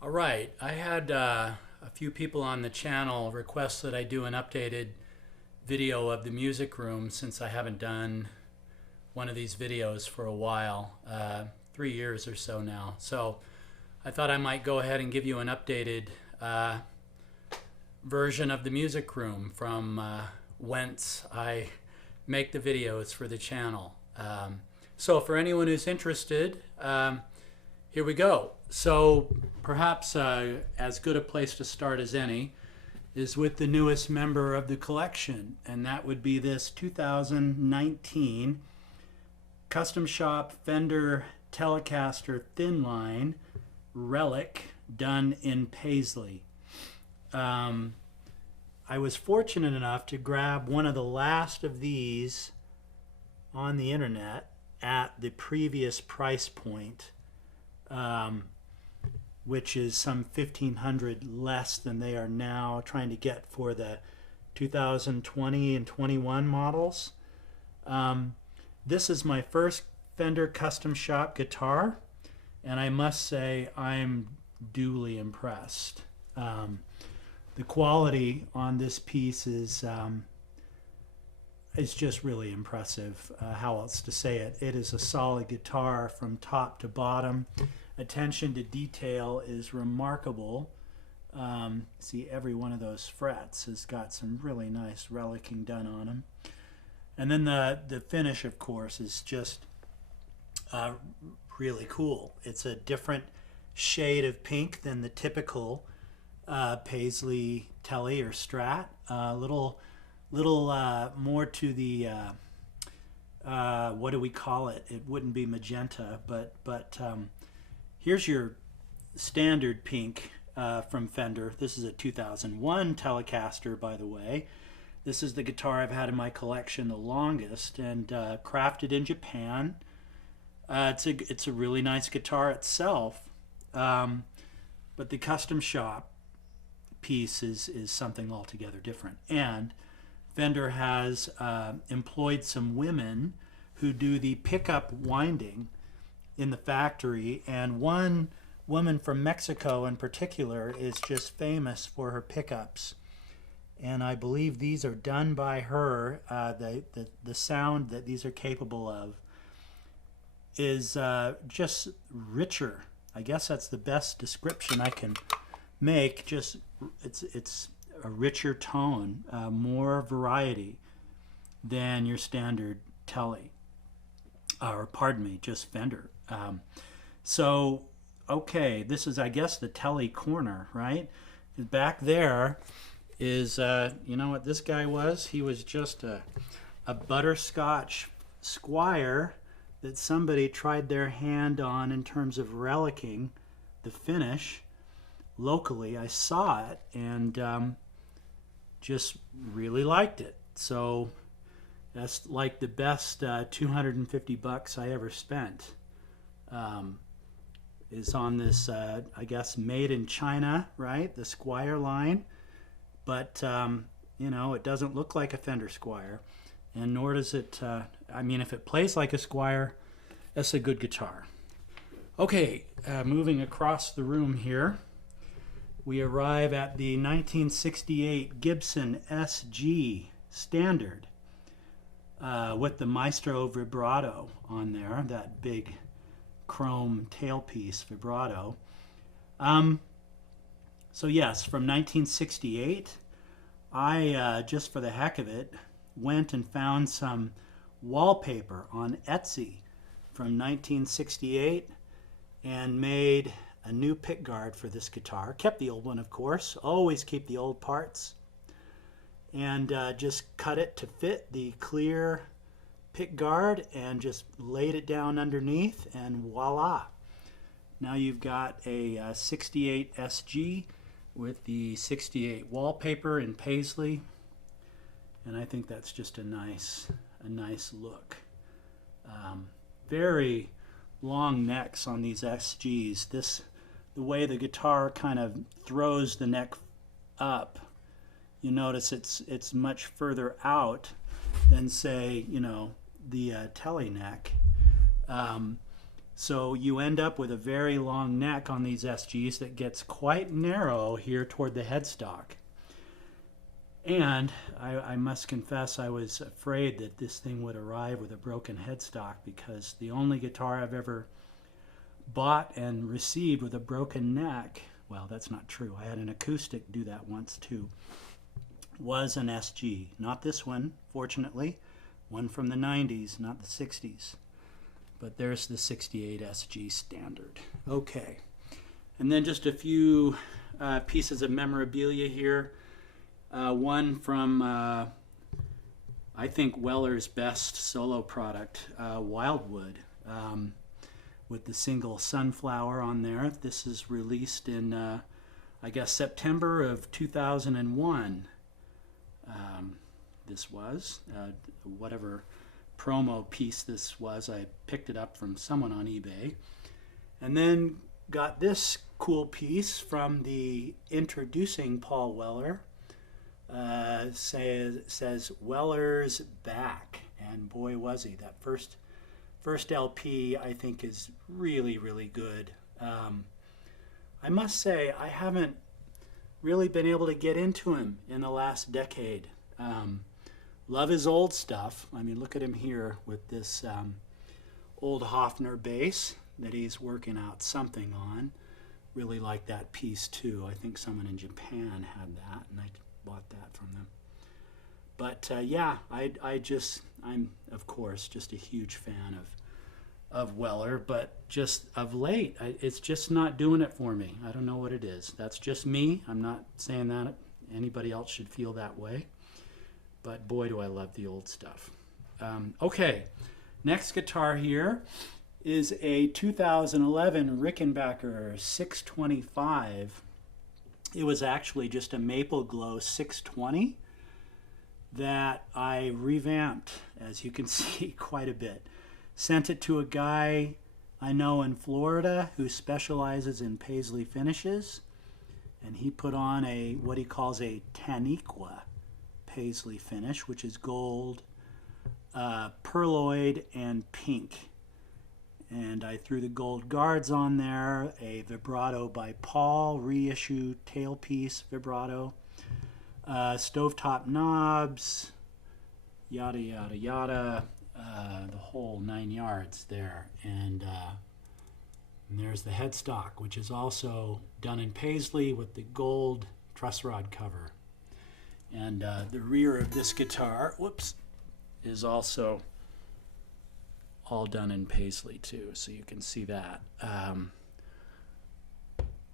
All right, I had a few people on the channel request that I do an updated video of the music room since I haven't done one of these videos for a while, 3 years or so now. So I thought I might go ahead and give you an updated version of the music room from whence I make the videos for the channel. So for anyone who's interested, here we go. So perhaps as good a place to start as any is with the newest member of the collection, and that would be this 2019 Custom Shop Fender Telecaster Thin Line Relic done in Paisley. I was fortunate enough to grab one of the last of these on the internet at the previous price point, which is some $1,500 less than they are now trying to get for the 2020 and 21 models. This is my first Fender Custom Shop guitar, and I must say I'm duly impressed. The quality on this piece is just really impressive. How else to say it? It is a solid guitar from top to bottom. Attention to detail is remarkable. See, every one of those frets has got some really nice relicing done on them. And then the finish, of course, is just really cool. It's a different shade of pink than the typical Paisley Tele or Strat. Little more to the what do we call it? It wouldn't be magenta, but here's your standard pink from Fender. This is a 2001 Telecaster, by the way. This is the guitar I've had in my collection the longest, and crafted in Japan. It's a really nice guitar itself, but the Custom Shop piece is something altogether different. And Fender has employed some women who do the pickup winding in the factory, and one woman from Mexico in particular is just famous for her pickups, and I believe these are done by her. The sound that these are capable of is just richer. I guess that's the best description I can make. Just it's a richer tone, more variety than your standard Tele, or pardon me, just Fender. So okay, this is, I guess, the Tele corner, right? Back there is you know what this guy was? He was just a butterscotch Squire that somebody tried their hand on in terms of relicing the finish locally. I saw it and just really liked it. So that's like the best $250 I ever spent. Is on this, I guess, made in China, right? The Squire line. But, you know, it doesn't look like a Fender Squire. And nor does it, I mean, if it plays like a Squire, that's a good guitar. Okay, moving across the room here, we arrive at the 1968 Gibson SG Standard with the Maestro vibrato on there, that big chrome tailpiece vibrato. So yes, from 1968, I just for the heck of it went and found some wallpaper on Etsy from 1968 and made a new pickguard for this guitar. Kept the old one, of course. Always keep the old parts. And just cut it to fit the clear pickguard and just laid it down underneath, and voila. Now you've got a 68 SG with the 68 wallpaper in Paisley, and I think that's just a nice look. Very long necks on these SGs. The way the guitar kind of throws the neck up, you notice it's much further out than, say, you know, the Tele neck. So you end up with a very long neck on these SGs that gets quite narrow here toward the headstock. And I must confess I was afraid that this thing would arrive with a broken headstock, because the only guitar I've ever bought and received with a broken neck, well, that's not true, I had an acoustic do that once too, was an SG. Not this one, fortunately, one from the 90s, not the 60s. But there's the 68 SG Standard. Okay, and then just a few pieces of memorabilia here. One from, I think, Weller's best solo product, Wildwood, with the single Sunflower on there. This is released in, I guess, September of 2001. This was, whatever promo piece this was, I picked it up from someone on eBay. And then got this cool piece from the introducing Paul Weller. Says Weller's back, and boy was he. That first LP I think is really, really good. I must say I haven't really been able to get into him in the last decade. Love his old stuff. I mean, look at him here with this old Hofner bass that he's working out something on. Really like that piece too. I think someone in Japan had that, and I bought that from them. But yeah, I'm of course just a huge fan of Weller, but just of late, it's just not doing it for me. I don't know what it is. That's just me. I'm not saying that anybody else should feel that way. But boy, do I love the old stuff. Okay, next guitar here is a 2011 Rickenbacker 625. It was actually just a Maple Glow 620 that I revamped, as you can see, quite a bit. Sent it to a guy I know in Florida who specializes in paisley finishes, and he put on what he calls a Taniqua paisley finish, which is gold, perloid, and pink. And I threw the gold guards on there, a vibrato by Paul, reissue tailpiece vibrato, stovetop knobs, yada, yada, yada, the whole 9 yards there. And there's the headstock, which is also done in paisley with the gold truss rod cover. And the rear of this guitar, whoops, is also all done in paisley too, so you can see that.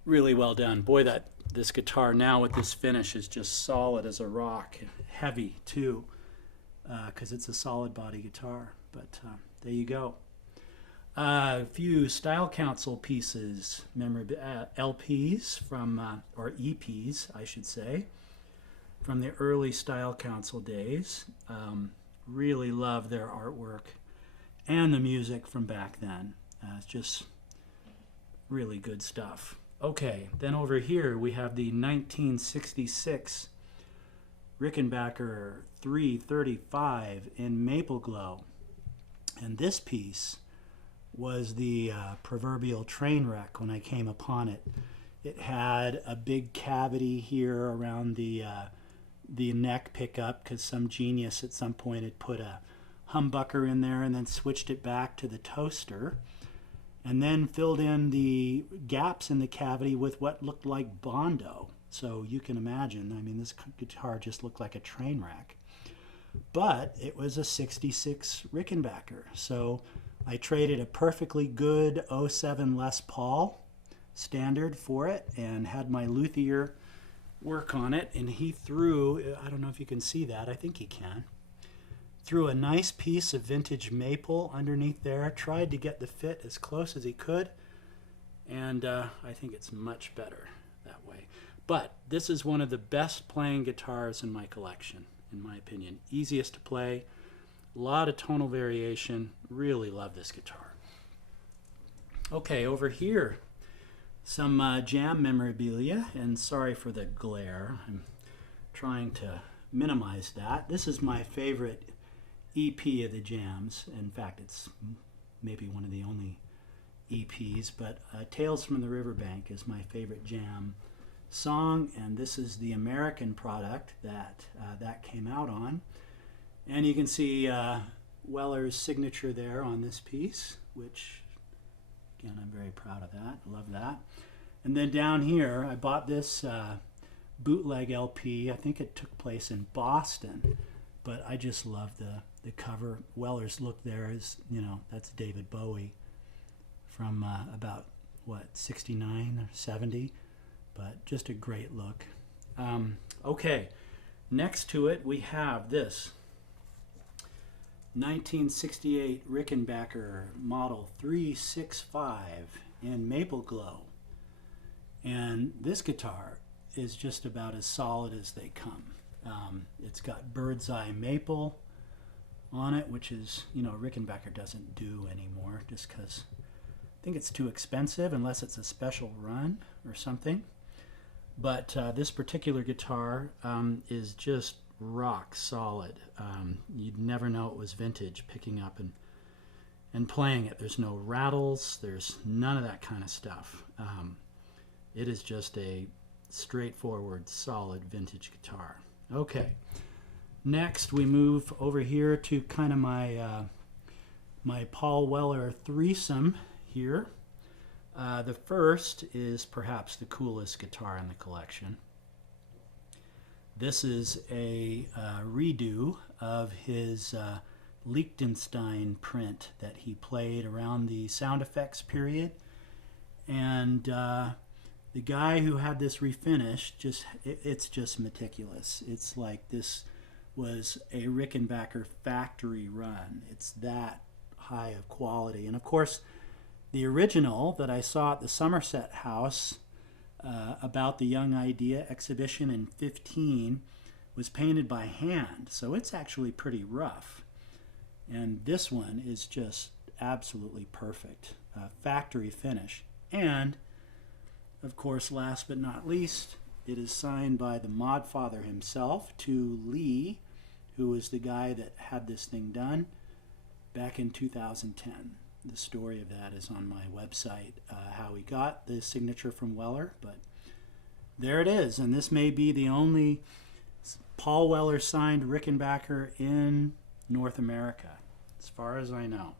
Really well done. Boy, this guitar now with this finish is just solid as a rock, heavy too, because it's a solid body guitar. But there you go. A few Style Council pieces, LPs from, or EPs, I should say, from the early Style Council days. Really love their artwork and the music from back then. It's just really good stuff. Okay, then over here we have the 1966 Rickenbacker 335 in Maple Glow. And this piece was the proverbial train wreck when I came upon it. It had a big cavity here around the neck pickup, because some genius at some point had put a humbucker in there and then switched it back to the toaster, and then filled in the gaps in the cavity with what looked like Bondo. So you can imagine, I mean, this guitar just looked like a train wreck. But it was a 66 Rickenbacker, so I traded a perfectly good 07 Les Paul Standard for it and had my luthier work on it, and he threw, I don't know if you can see that, I think he can, threw a nice piece of vintage maple underneath there, tried to get the fit as close as he could, and I think it's much better that way. But this is one of the best playing guitars in my collection, in my opinion. Easiest to play, a lot of tonal variation, really love this guitar. Okay, over here, some jam memorabilia, and sorry for the glare, I'm trying to minimize that. This is my favorite EP of the jams. In fact, it's maybe one of the only EPs, but Tales from the Riverbank is my favorite jam song, and this is the American product that that came out on. And you can see Weller's signature there on this piece, which again, I'm very proud of that. Love that. And then down here, I bought this bootleg LP. I think it took place in Boston, but I just love the cover. Weller's look there is, you know, that's David Bowie from about, what, 69 or 70, but just a great look. Okay, next to it we have this 1968 Rickenbacker Model 365 in Maple Glow. And this guitar is just about as solid as they come. It's got bird's eye maple on it, which is, you know, Rickenbacker doesn't do anymore just because I think it's too expensive unless it's a special run or something. But this particular guitar is just rock solid. You'd never know it was vintage picking up and playing it. There's no rattles, there's none of that kind of stuff. It is just a straightforward, solid vintage guitar. Okay, next we move over here to kind of my my Paul Weller threesome here. The first is perhaps the coolest guitar in the collection. This is a redo of his Liechtenstein print that he played around the sound effects period. And the guy who had this refinished, it's just meticulous. It's like this was a Rickenbacker factory run. It's that high of quality. And of course, the original that I saw at the Somerset House about the Young Idea exhibition in 15 was painted by hand, so it's actually pretty rough. And this one is just absolutely perfect, factory finish. And of course, last but not least, it is signed by the mod father himself to Lee, who was the guy that had this thing done back in 2010. The story of that is on my website, how he got the signature from Weller, but there it is. And this may be the only Paul Weller signed Rickenbacker in North America, as far as I know.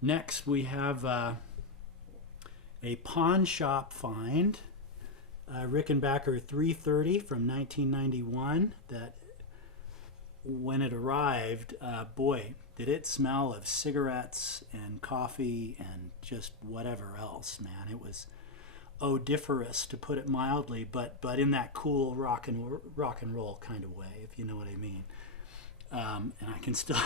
Next, we have a pawn shop find, Rickenbacker 330 from 1991, that when it arrived, boy, did it smell of cigarettes and coffee and just whatever else, man. It was odoriferous, to put it mildly, but in that cool rock and roll kind of way, if you know what I mean. And I can still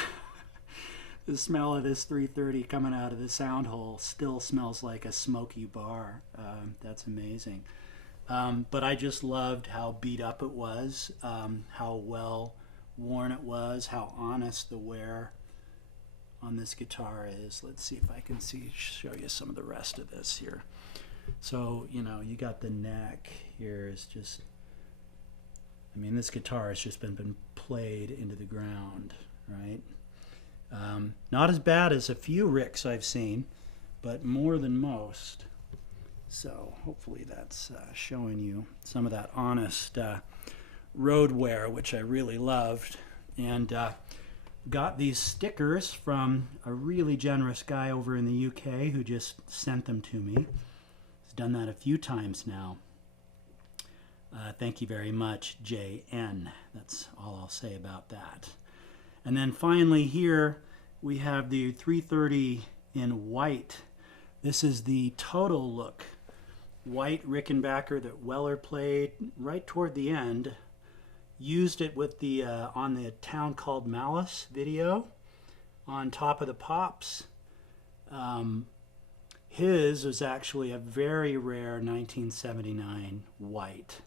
the smell of this 330 coming out of the sound hole still smells like a smoky bar. That's amazing. But I just loved how beat up it was, how well worn it was, how honest the wear on this guitar is. Let's see if I can show you some of the rest of this here. So, you know, you got the neck here is just, I mean, this guitar has just been played into the ground, right? Not as bad as a few Ricks I've seen, but more than most. So hopefully that's showing you some of that honest road wear, which I really loved. And got these stickers from a really generous guy over in the UK who just sent them to me. He's done that a few times now. Thank you very much, JN. That's all I'll say about that. And then finally here we have the 330 in white. This is the total look white Rickenbacker that Weller played right toward the end. Used it with the on the Town Called Malice video on top of the Pops. His was actually a very rare 1979 white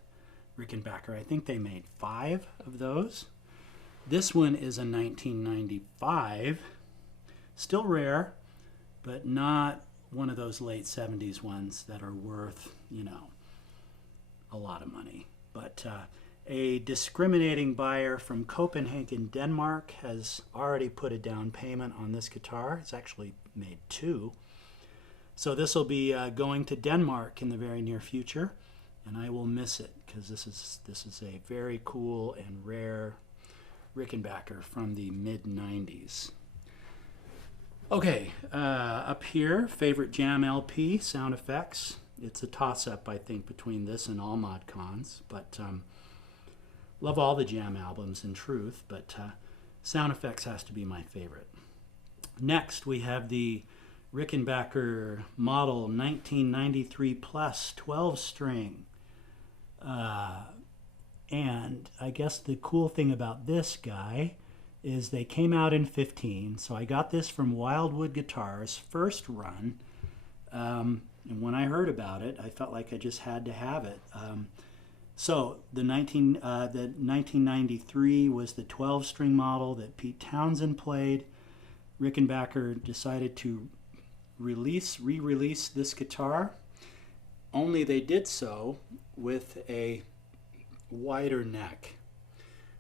Rickenbacker. I think they made 5 of those. This one is a 1995. Still rare, but not one of those late 70s ones that are worth, you know, a lot of money. But a discriminating buyer from Copenhagen, Denmark, has already put a down payment on this guitar. It's actually made 2. So this will be going to Denmark in the very near future, and I will miss it because this is a very cool and rare Rickenbacker from the mid-90s. Okay, up here, favorite jam LP, sound effects. It's a toss-up, I think, between this and all mod cons, but love all the jam albums in truth, but sound effects has to be my favorite. Next, we have the Rickenbacker Model 1993 Plus 12-string. And I guess the cool thing about this guy is they came out in 15, so I got this from Wildwood Guitars' first run. And when I heard about it, I felt like I just had to have it. So the 1993 was the 12-string model that Pete Townsend played. Rickenbacker decided to re-release this guitar, only they did so with a wider neck,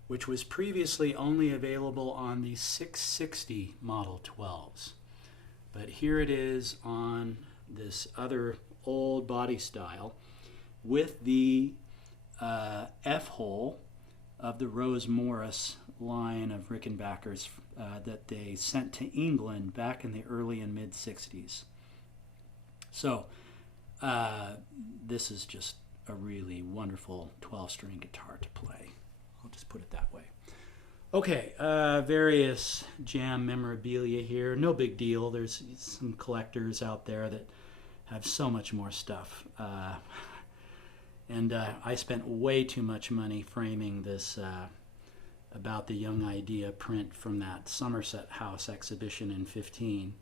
which was previously only available on the 660 Model 12s. But here it is on this other old body style with the F-hole of the Rose Morris line of Rickenbackers that they sent to England back in the early and mid-60s. So this is just a really wonderful 12-string guitar to play. I'll just put it that way. Okay, various jam memorabilia here. No big deal. There's some collectors out there that have so much more stuff. And I spent way too much money framing this About the Young Idea print from that Somerset House exhibition in 15.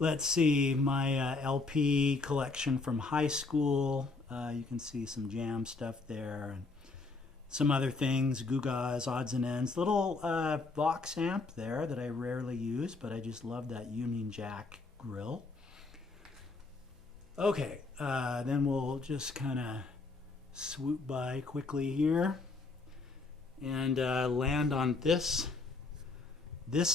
Let's see, my LP collection from high school. You can see some jam stuff there. And some other things, Gugas, odds and ends. Little Vox amp there that I rarely use, but I just love that Union Jack grill. Okay, then we'll just kind of swoop by quickly here and land on this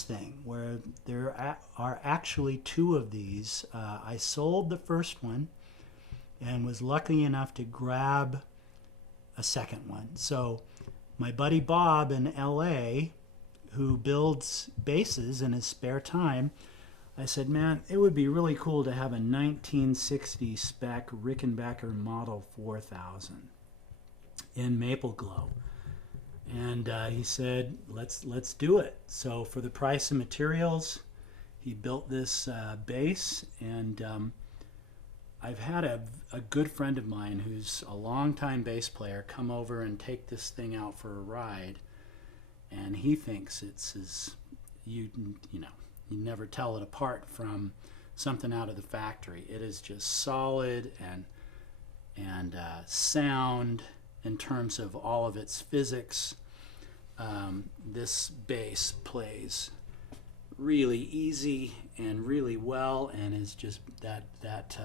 thing where there are actually two of these. I sold the first one and was lucky enough to grab a second one. So my buddy Bob in LA, who builds basses in his spare time, I said, man, it would be really cool to have a 1960 spec Rickenbacker Model 4000 in Maple Glow. And he said, let's do it. So for the price of materials, he built this bass, and I've had a good friend of mine who's a longtime bass player come over and take this thing out for a ride, and he thinks it's you know, you never tell it apart from something out of the factory. It is just solid and sound in terms of all of its physics. This bass plays really easy and really well, and is just that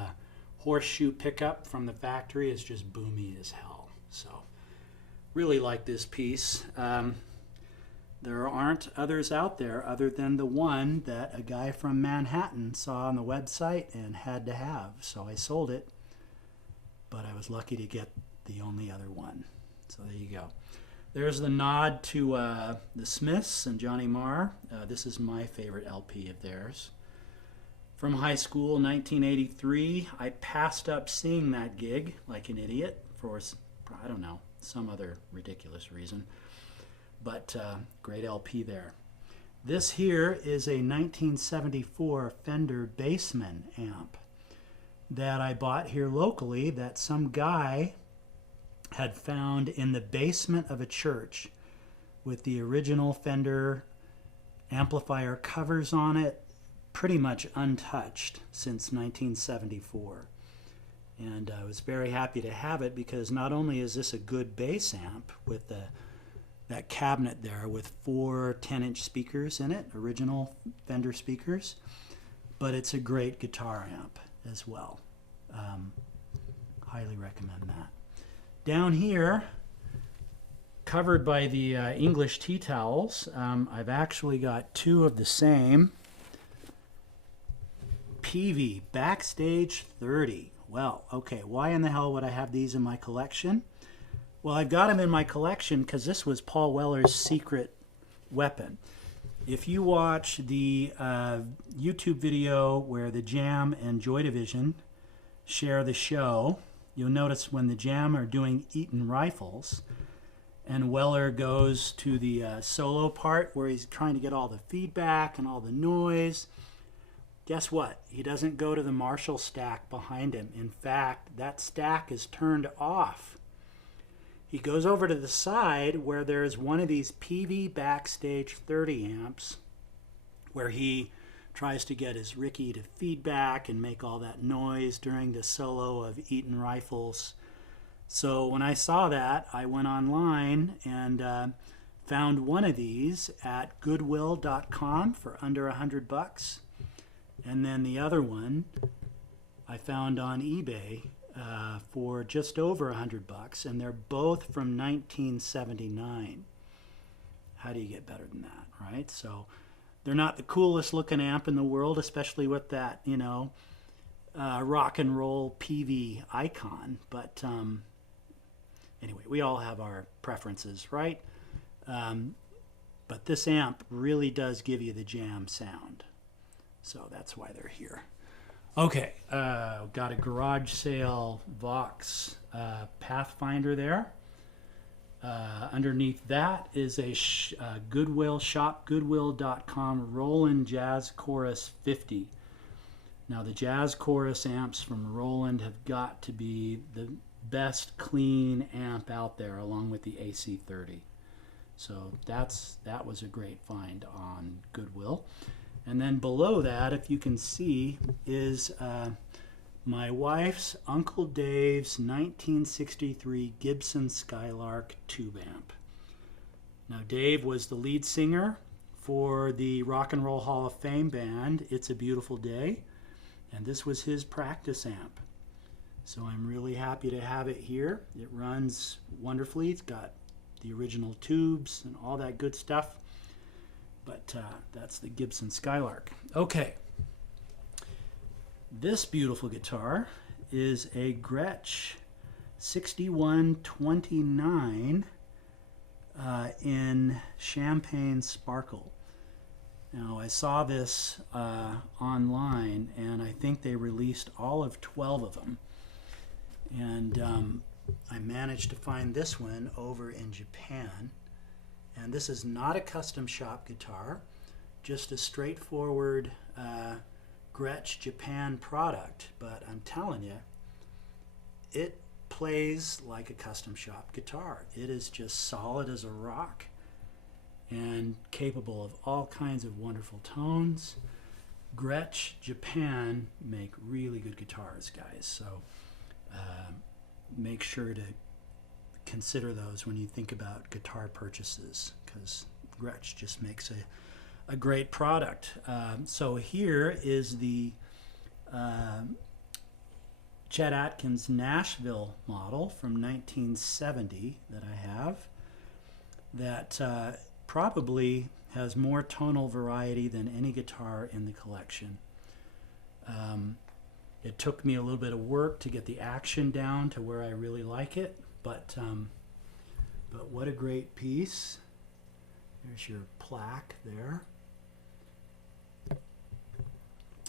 horseshoe pickup from the factory is just boomy as hell. So really like this piece. There aren't others out there other than the one that a guy from Manhattan saw on the website and had to have. So I sold it, but I was lucky to get the only other one. So there you go. There's the nod to the Smiths and Johnny Marr. This is my favorite LP of theirs. From high school, 1983, I passed up seeing that gig like an idiot for, I don't know, some other ridiculous reason. But great LP there. This here is a 1974 Fender Bassman amp that I bought here locally that some guy had found in the basement of a church with the original Fender amplifier covers on it, pretty much untouched since 1974. And I was very happy to have it because not only is this a good bass amp with that cabinet there with 4 10-inch speakers in it, original Fender speakers, but it's a great guitar amp as well. Highly recommend that. Down here, covered by the English tea towels, I've actually got 2 of the same PV Backstage 30. Well, okay, why in the hell would I have these in my collection? Well, I've got them in my collection because this was Paul Weller's secret weapon. If you watch the YouTube video where the Jam and Joy Division share the show, you'll notice when the Jam are doing Eaton rifles and Weller goes to the solo part where he's trying to get all the feedback and all the noise, guess what? He doesn't go to the Marshall stack behind him. In fact, that stack is turned off. He goes over to the side where there's one of these PV Backstage 30 amps where he tries to get his Ricky to feedback and make all that noise during the solo of Eaton rifles. So when I saw that, I went online and found one of these at goodwill.com for under $100. And then the other one I found on eBay for just over $100, and they're both from 1979. How do you get better than that, right? So they're not the coolest looking amp in the world, especially with that, you know, rock and roll PV icon. But anyway, we all have our preferences, right? But this amp really does give you the Jam sound. So that's why they're here. Okay, got a garage sale Vox Pathfinder there. Underneath that is a Goodwill shop, goodwill.com Roland Jazz Chorus 50. Now the Jazz Chorus amps from Roland have got to be the best clean amp out there, along with the AC30. So that was a great find on Goodwill. And then below that, if you can see, is my wife's Uncle Dave's 1963 Gibson Skylark tube amp. Now, Dave was the lead singer for the Rock and Roll Hall of Fame band, It's a Beautiful Day, and this was his practice amp. So I'm really happy to have it here. It runs wonderfully. It's got the original tubes and all that good stuff. But that's the Gibson Skylark. Okay. This beautiful guitar is a Gretch 6129 in Champagne Sparkle. Now, I saw this online, and I think they released all of 12 of them. And I managed to find this one over in Japan. And this is not a custom shop guitar, just a straightforward Gretch Japan product. But I'm telling you, it plays like a custom shop guitar. It is just solid as a rock and capable of all kinds of wonderful tones. Gretch Japan make really good guitars, guys. So make sure to consider those when you think about guitar purchases, because Gretch just makes a great product. So here is the Chet Atkins Nashville model from 1970 that I have that probably has more tonal variety than any guitar in the collection. It took me a little bit of work to get the action down to where I really like it. But what a great piece. There's your plaque there.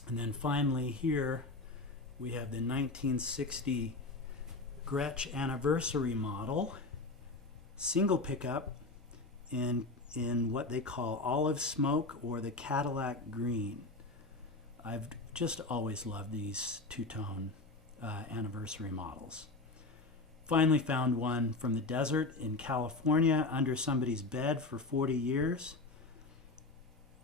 And then finally here we have the 1960 Gretch Anniversary model, single pickup in what they call olive smoke or the Cadillac green. I've just always loved these two-tone anniversary models. Finally found one from the desert in California under somebody's bed for 40 years.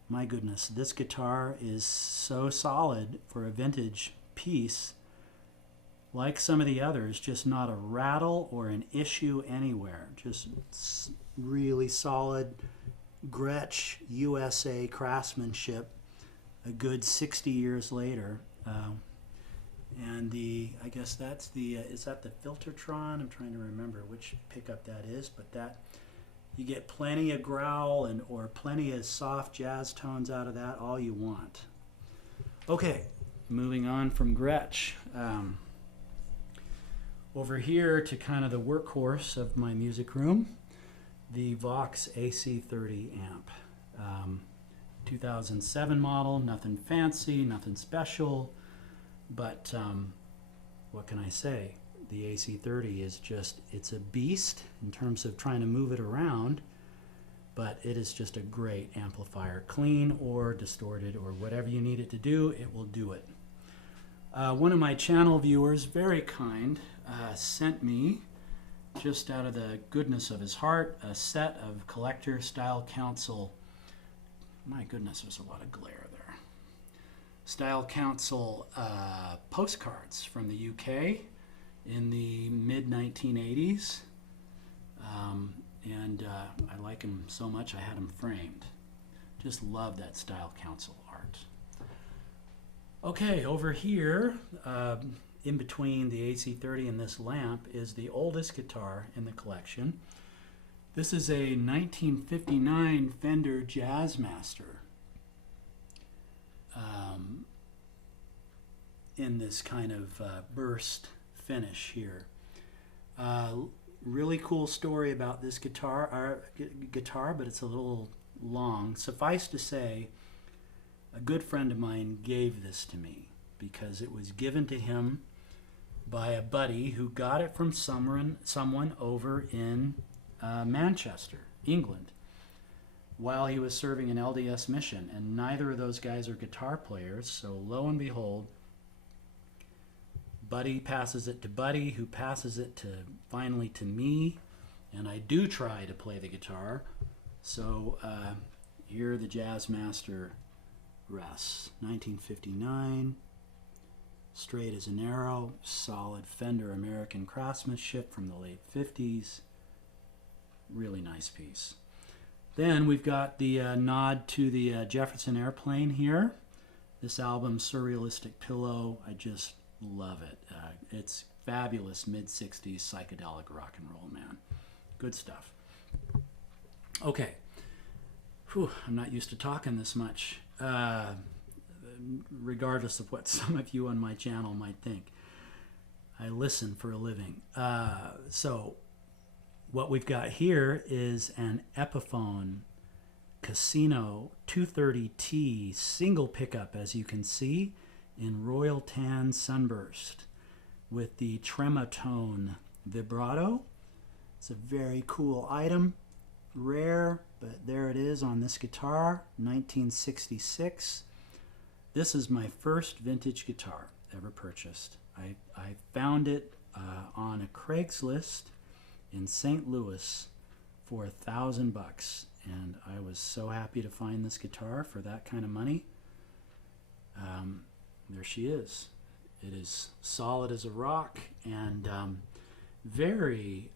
My goodness, this guitar is so solid for a vintage piece. Like some of the others, just not a rattle or an issue anywhere. Just really solid Gretch USA craftsmanship a good 60 years later. And I guess that's the, is that the Filtertron? I'm trying to remember which pickup that is, but that, you get plenty of growl or plenty of soft jazz tones out of that, all you want. Okay, moving on from Gretch. Over here to kind of the workhorse of my music room, the Vox AC30 amp. 2007 model, nothing fancy, nothing special, but what can I say? The AC30 is just, it's a beast in terms of trying to move it around, but it is just a great amplifier. Clean or distorted or whatever you need it to do, it will do it. One of my channel viewers, very kind, sent me, just out of the goodness of his heart, a set of Collector Style Council, my goodness, there's a lot of glare there, Style Council postcards from the UK in the mid-1980s. And I like them so much I had them framed. Just love that Style Council art. Okay, over here, in between the AC30 and this lamp, is the oldest guitar in the collection. This is a 1959 Fender Jazzmaster in this kind of burst finish here. Really cool story about this guitar, but it's a little long. Suffice to say, a good friend of mine gave this to me because it was given to him by a buddy who got it from someone over in Manchester, England, while he was serving an LDS mission, and neither of those guys are guitar players. So lo and behold, Buddy passes it to Buddy, who passes it to finally to me, and I do try to play the guitar. So here the Jazzmaster rests. 1959, straight as an arrow, solid Fender American craftsmanship from the late 50s. Really nice piece. Then we've got the nod to the Jefferson Airplane here. This album, Surrealistic Pillow, I just love it. It's fabulous mid-60s psychedelic rock and roll, man. Good stuff. Okay. Whew, I'm not used to talking this much, regardless of what some of you on my channel might think. I listen for a living. So what we've got here is an Epiphone Casino 230T single pickup, as you can see, in Royal Tan Sunburst with the Trematone vibrato. It's a very cool item, rare, but there it is on this guitar, 1966. This is my first vintage guitar ever purchased. I found it on a Craigslist in St. Louis for $1,000, and I was so happy to find this guitar for that kind of money. There she is. It is solid as a rock and very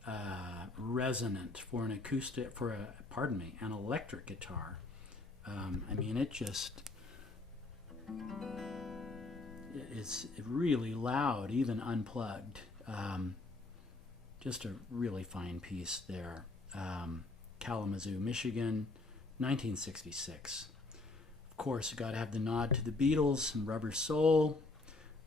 resonant for an acoustic, an electric guitar. I mean, it's really loud, even unplugged. Just a really fine piece there. Kalamazoo, Michigan, 1966. Of course, you got to have the nod to the Beatles and Rubber Soul.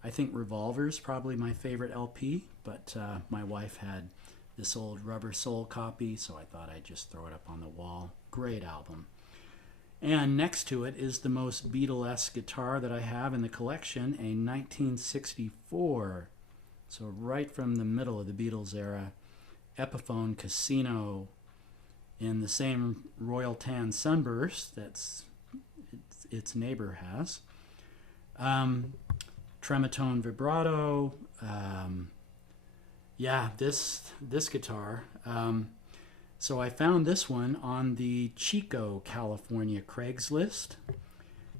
I think Revolver's probably my favorite LP, but my wife had this old Rubber Soul copy, so I thought I'd just throw it up on the wall. Great album. And next to it is the most Beatle-esque guitar that I have in the collection, a 1964, so right from the middle of the Beatles era, Epiphone Casino in the same Royal Tan Sunburst that's its neighbor has. Trematone vibrato. Yeah, this guitar. So I found this one on the Chico, California Craigslist.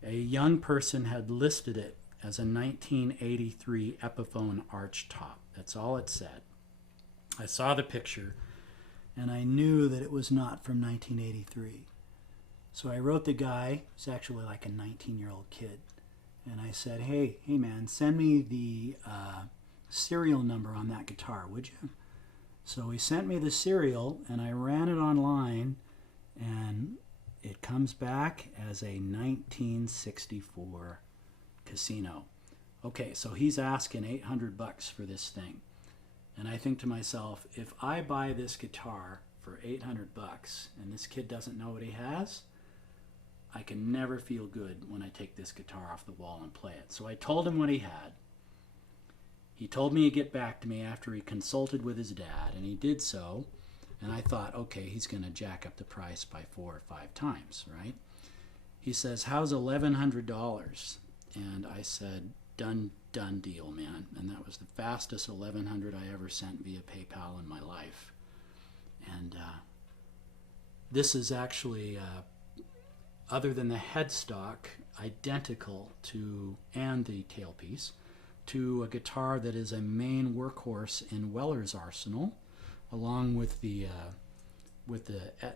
A young person had listed it as a 1983 Epiphone arch top. That's all it said. I saw the picture and I knew that it was not from 1983. So I wrote the guy, it's actually like a 19-year-old kid, and I said, hey man, send me the serial number on that guitar, would you? So he sent me the serial, and I ran it online, and it comes back as a 1964 Casino. Okay, so he's asking 800 bucks for this thing. And I think to myself, if I buy this guitar for 800 bucks and this kid doesn't know what he has, I can never feel good when I take this guitar off the wall and play it. So I told him what he had. He told me he'd get back to me after he consulted with his dad, and he did so. And I thought, okay, he's going to jack up the price by 4 or 5 times, right? He says, how's $1,100? And I said, done deal, man. And that was the fastest $1,100 I ever sent via PayPal in my life. And this is actually, other than the headstock, identical to, and the tailpiece, to a guitar that is a main workhorse in Weller's arsenal, along with the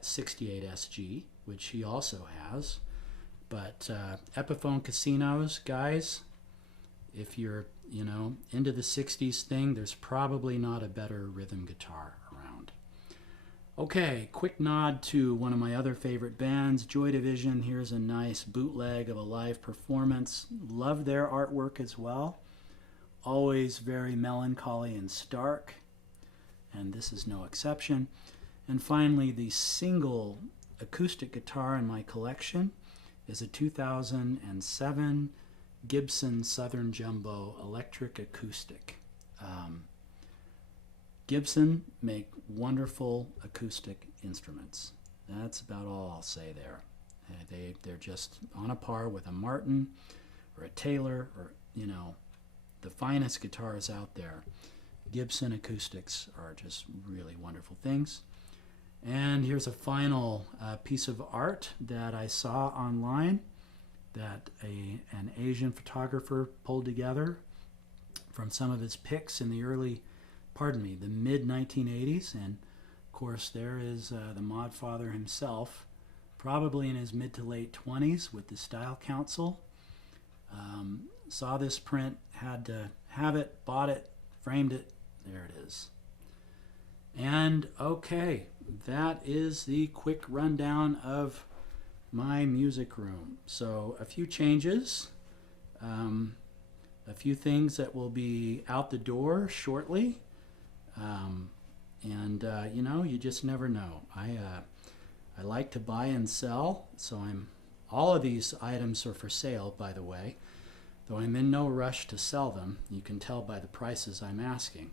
68 SG, which he also has. But Epiphone Casinos, guys, if you're, you know, into the 60s thing, there's probably not a better rhythm guitar around. Okay, quick nod to one of my other favorite bands, Joy Division. Here's a nice bootleg of a live performance. Love their artwork as well. Always very melancholy and stark, and this is no exception. And finally, the single acoustic guitar in my collection is a 2007 Gibson Southern Jumbo Electric Acoustic. Gibson make wonderful acoustic instruments. That's about all I'll say there. They're just on a par with a Martin or a Taylor, or, you know, the finest guitars out there. Gibson acoustics are just really wonderful things. And here's a final piece of art that I saw online that an Asian photographer pulled together from some of his pics in the the mid 1980s. And of course there is the mod father himself, probably in his mid to late 20s, with the Style Council. Saw this print, had to have it, bought it, framed it. There it is. And okay, that is the quick rundown of my music room. So a few changes, a few things that will be out the door shortly, you know, you just never know. I like to buy and sell, so all of these items are for sale, by the way, though I'm in no rush to sell them. You can tell by the prices I'm asking.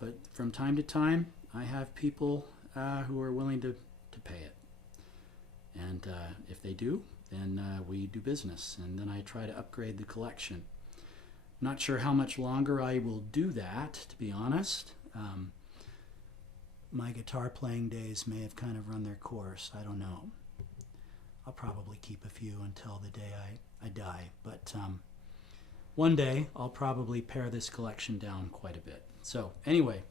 But from time to time, I have people who are willing to pay it. And if they do, then we do business, and then I try to upgrade the collection. Not sure how much longer I will do that, to be honest. My guitar playing days may have kind of run their course. I don't know. I'll probably keep a few until the day I die. But one day, I'll probably pare this collection down quite a bit. So anyway,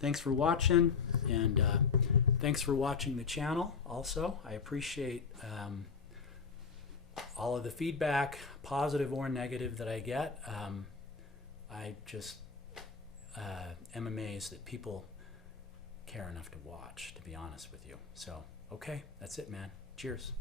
thanks for watching, and thanks for watching the channel also. I appreciate all of the feedback, positive or negative, that I get. I just am amazed that people care enough to watch, to be honest with you. So, okay, that's it, man. Cheers.